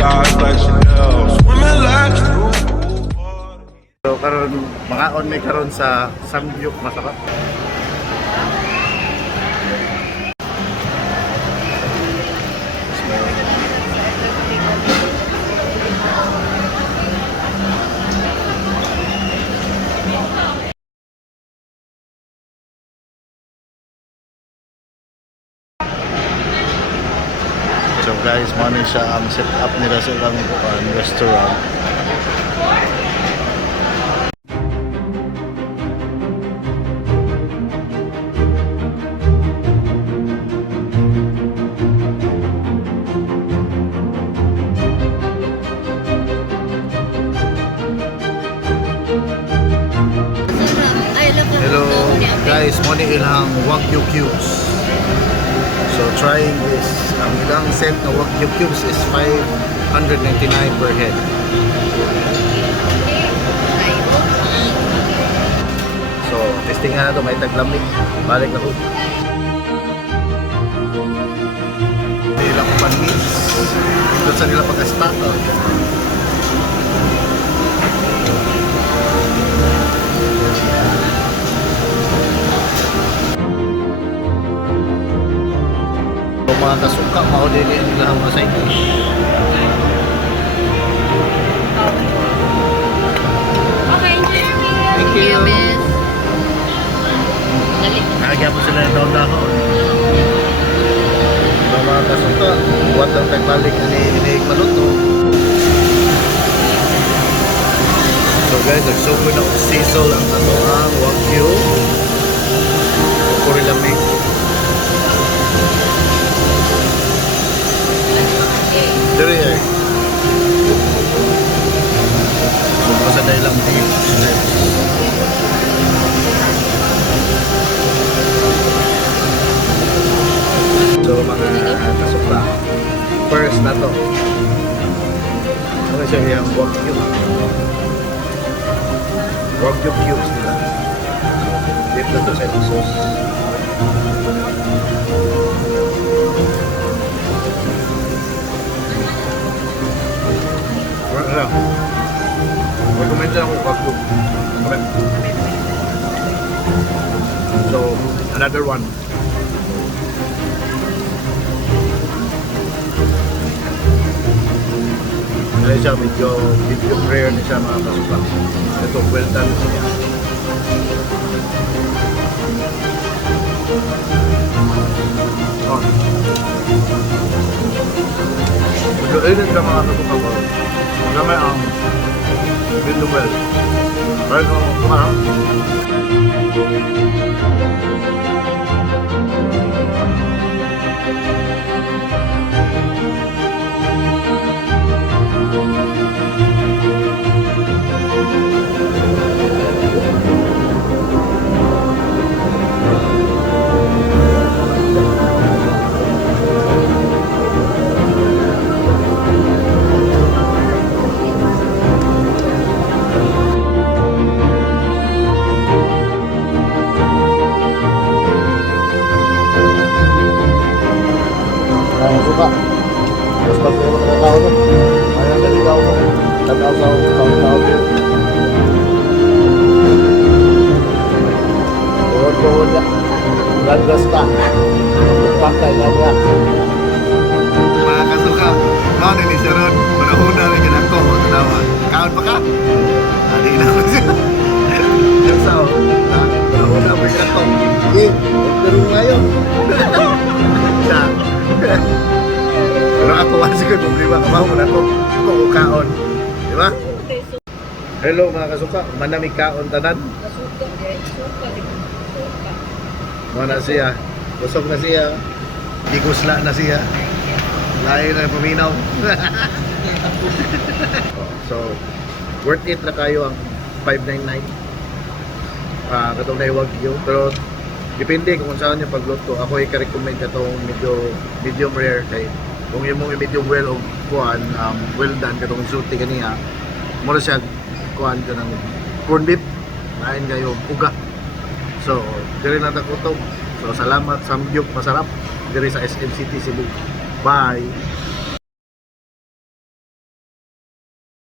size like Chanel. Swimming laps through. So karon mga on may karon sa Samgyup masarap. So guys, money siya ang set up nila sa ilang restaurant. Hello guys, money ilang Wagyu cubes. So trying this, ang ilang set na Wagyu cubes is 599 per head. So testing nga na ito, may taglamig. Balik na po. Ilang panis. Ito sa nila pagka-start. Mga kasuka, maudili ang ilang mga side dish. Okay, Jeremy. Thank you. Miss. Nagaya po sila ng daon-daon. Mga kasuka, buhat lang tagbalik na hinihinig maluto. So guys, nagsubo na sisal ang ano ang Wagyu. Puri lamig. Dari eh. So, sa dahil lang beef strips. So, mga kasukla. First na to. Ano siya yung Wagyu. Wagyu cubes nila. Dip na to sa itong sauce. Ano? Recommend lang ako Wagyu. Okay. So, another one. Ano siya, medyo rare na siya mga kasuka. Ito, well done siya. Oh. Medyo init ka mga kasuka ko. Gamay ang medyo well. Right now, kumarang. Suka. Mas bago na tao to. Ayan na ikaw mo. Tanaw sa tao. Tuwod ya. Gandas ka. Pakay na niya. Mga kasuka. Mao ni Sharon. Panahuna rin yan ako. Tanawa. Kaon pa ka? Adi na ko siya. Yan sao. Panahuna pa yan ako. Pero ngayon. Siya. Pero ako kasi ko problema ka ba muna ko kaon, di ba? Hello mga kasuka, manamig kaon tanan. Mana siya, busog na siya, digusla na siya, lain na paminaw. So, worth it na kayo ang 599. Katong na Wagyu, pero depende kung saan yung pagluto. Ako i-recommend itong medium rare kay kung yung mong medium well o kuhan, well done katong suti kaniya mura siya kuhan ka ng corn beef lain kayo uga. So diri na takutog. So salamat Samgyup, masarap diri sa SM City, Cebu. Bye.